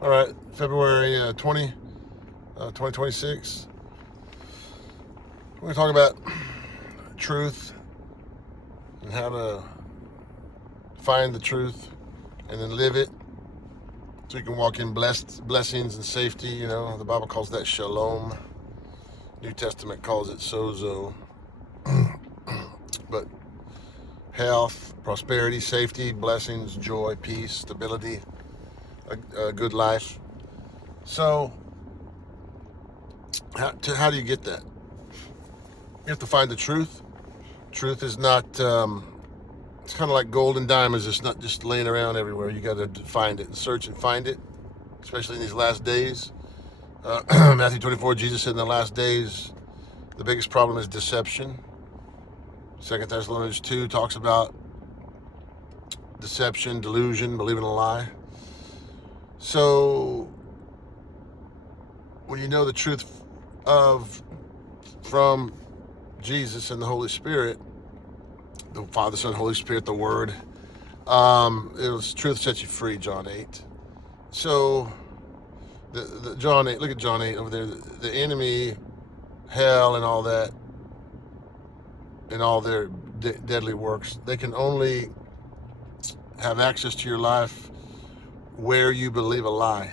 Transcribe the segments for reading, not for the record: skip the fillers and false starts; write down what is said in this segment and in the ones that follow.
All right, February 2026. We're going to talk about truth and how to find the truth and then live it so you can walk in blessings and safety. You know, the Bible calls that shalom. New Testament calls it sozo. But health, prosperity, safety, blessings, joy, peace, stability, a good life. So, how do you get that? You have to find the truth. Truth is not, it's kind of like gold and diamonds. It's not just laying around everywhere. You got to find it and search and find it, especially in these last days. Matthew 24, Jesus said in the last days, the biggest problem is deception. 2 Thessalonians 2 talks about deception, delusion, believing a lie. So when you know the truth from Jesus and the Holy Spirit, the Father, Son, Holy Spirit, the Word, it was truth sets you free, John 8. So the John 8, look at John 8 over there. The enemy, hell, and all that, and all their deadly works, they can only have access to your life where you believe a lie.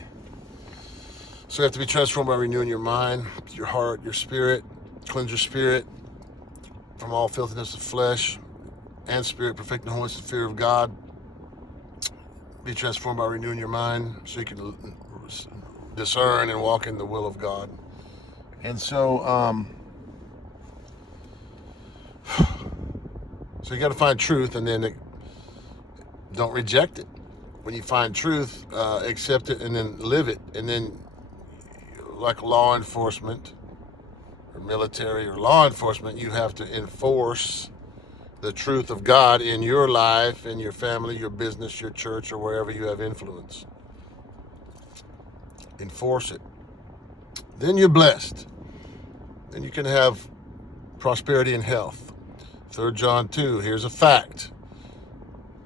So you have to be transformed by renewing your mind, your heart, your spirit. Cleanse your spirit from all filthiness of flesh and spirit, perfecting holiness and fear of God. Be transformed by renewing your mind so you can discern and walk in the will of God. And so you got to find truth, and then don't reject it. When you find truth, accept it, and then live it. And then, like law enforcement or military or law enforcement, you have to enforce the truth of God in your life, in your family, your business, your church, or wherever you have influence. Enforce it. Then you're blessed. Then you can have prosperity and health. 3 John 2, here's a fact.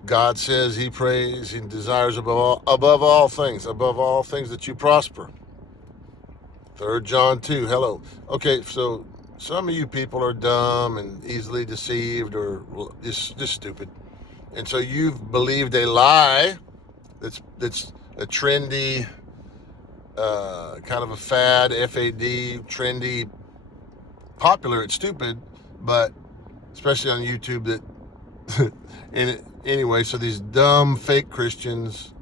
God says he prays, he desires above all things that you prosper. 3 John 2, hello. Okay, so some of you people are dumb and easily deceived or just stupid. And so you've believed a lie that's a trendy, kind of a fad, F-A-D, trendy, popular, it's stupid, but especially on YouTube that, anyway, so these dumb fake Christians,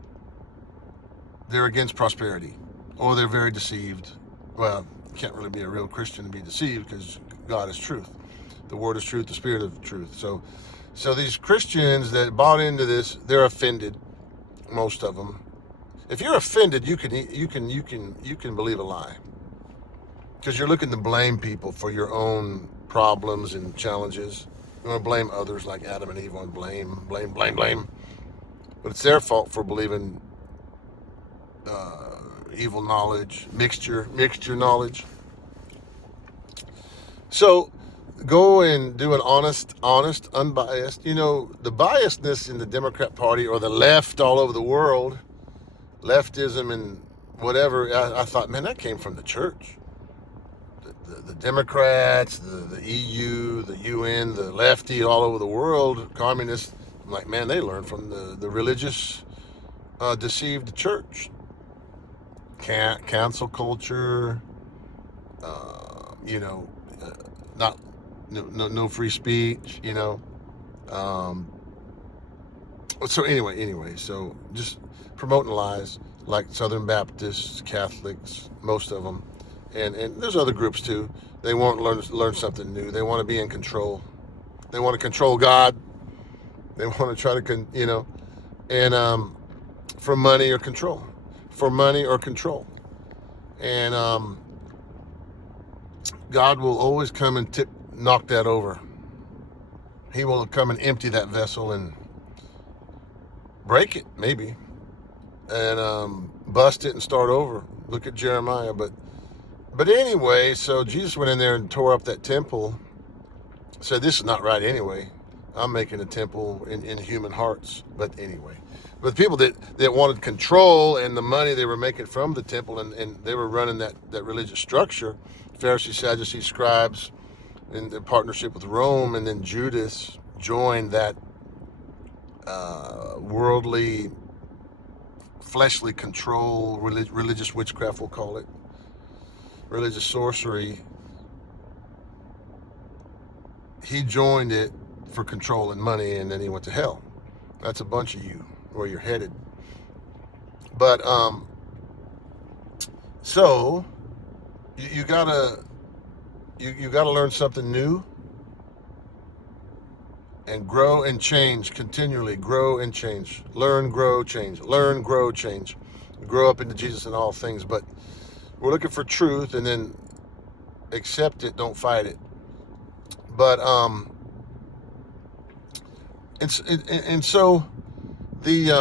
they're against prosperity, or they're very deceived. Well, you can't really be a real Christian and be deceived because God is truth. The Word is truth, the Spirit of truth. So these Christians that bought into this, they're offended, most of them. If you're offended, you can believe a lie, because you're looking to blame people for your own problems and challenges. You want to blame others like Adam and Eve. Want to blame. But it's their fault for believing evil knowledge, mixture knowledge. So go and do an honest, unbiased. You know, the biasness in the Democrat Party or the left all over the world, leftism and whatever, I thought, man, that came from the church. The Democrats, the EU, the UN, the lefty all over the world, communists, I'm like, man, they learned from the religious, deceived church. Cancel culture, not no free speech, So anyway, so just promoting lies like Southern Baptists, Catholics, most of them. And there's other groups too. They want to learn something new. They want to be in control. They want to control God. They want to try to, and for money or control. And God will always come and knock that over. He will come and empty that vessel and break it, maybe, and bust it and start over. Look at Jeremiah, But anyway, so Jesus went in there and tore up that temple, said, this is not right anyway. I'm making a temple in human hearts. But anyway, But the people that wanted control and the money they were making from the temple, and they were running that religious structure, Pharisees, Sadducees, scribes, in partnership with Rome, and then Judas joined that worldly, fleshly control, religious witchcraft, we'll call it, religious sorcery. He joined it for control and money, and then he went to hell. That's a bunch of you where you're headed. But so you gotta learn something new and grow and change continually. Grow and change. Learn, grow, change. Learn, grow, change. Grow up into Jesus in all things. But we're looking for truth, and then accept it. Don't fight it. But and so the